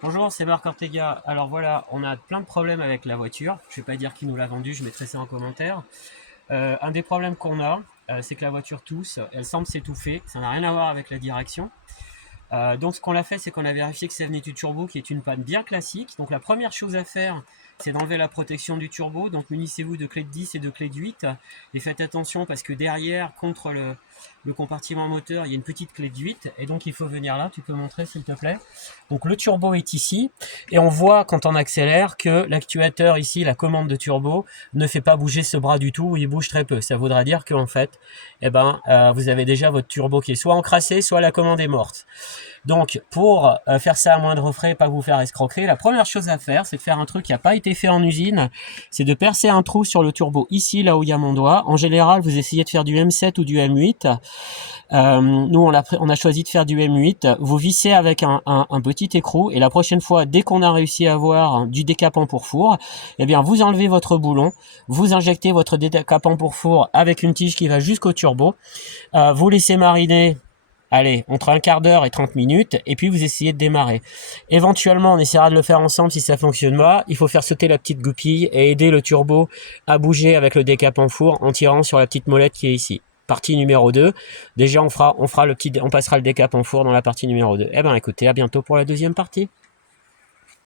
Bonjour, c'est Marc Ortega. Alors voilà, on a plein de problèmes avec la voiture. Je ne vais pas dire qui nous l'a vendue, je mettrai ça en commentaire. Un des problèmes qu'on a, c'est que la voiture tousse, elle semble s'étouffer. Ça n'a rien à voir avec la direction. Donc ce qu'on a fait, c'est qu'on a vérifié que ça venait du turbo, qui est une panne bien classique. Donc la première chose à faire, c'est d'enlever la protection du turbo. Donc munissez-vous de clés de 10 et de clés de 8. Et faites attention parce que derrière, contre le compartiment moteur, il y a une petite clé de 8. Et donc il faut venir là, tu peux montrer s'il te plaît. Donc le turbo est ici. Et on voit quand on accélère que l'actuateur ici, la commande de turbo, ne fait pas bouger ce bras du tout, il bouge très peu. Ça voudra dire qu'en fait, vous avez déjà votre turbo qui est soit encrassé, soit la commande est morte. Donc, pour faire ça à moindre frais, pas vous faire escroquer, la première chose à faire, c'est de faire un truc qui n'a pas été fait en usine, c'est de percer un trou sur le turbo ici, là où il y a mon doigt. En général, vous essayez de faire du M7 ou du M8. Nous, on a choisi de faire du M8. Vous vissez avec un petit écrou et la prochaine fois, dès qu'on a réussi à avoir du décapant pour four, eh bien, vous enlevez votre boulon, vous injectez votre décapant pour four avec une tige qui va jusqu'au turbo, vous laissez mariner. Allez, entre un quart d'heure et 30 minutes, et puis vous essayez de démarrer. Éventuellement, on essaiera de le faire ensemble si ça fonctionne pas. Il faut faire sauter la petite goupille et aider le turbo à bouger avec le décapant four en tirant sur la petite molette qui est ici. Partie numéro 2. Déjà, on passera le décapant four dans la partie numéro 2. Eh ben, écoutez, à bientôt pour la deuxième partie.